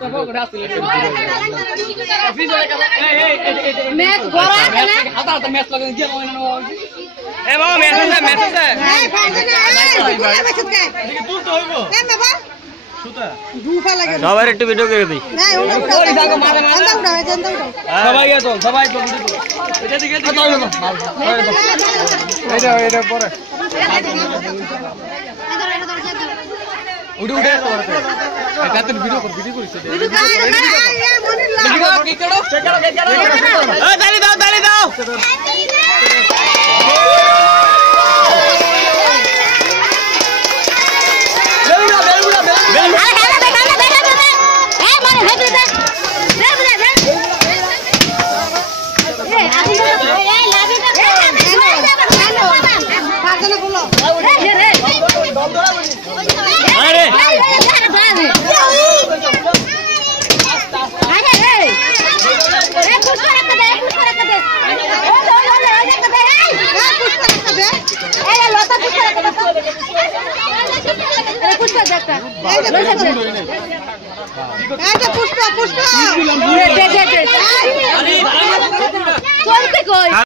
match गोरा है ना आता आता मैच लगे दिया ना ए बाबा मैच है नहीं फाइनल है मैच के लेकिन दूर तो होइबो ए बाबा सुता धूपा लगे সবার একটু ভিডিও করে দেই नहीं ओड़ी जाको मारे अंदर उड़ा है अंदर उड़ा সবাই গেছো সবাই তো ভিডিও এটা দিকে এটা পরে উড়ে উড়ে এটা তো ভিডিও করিস কি করো এ তালি দাও पुष्पा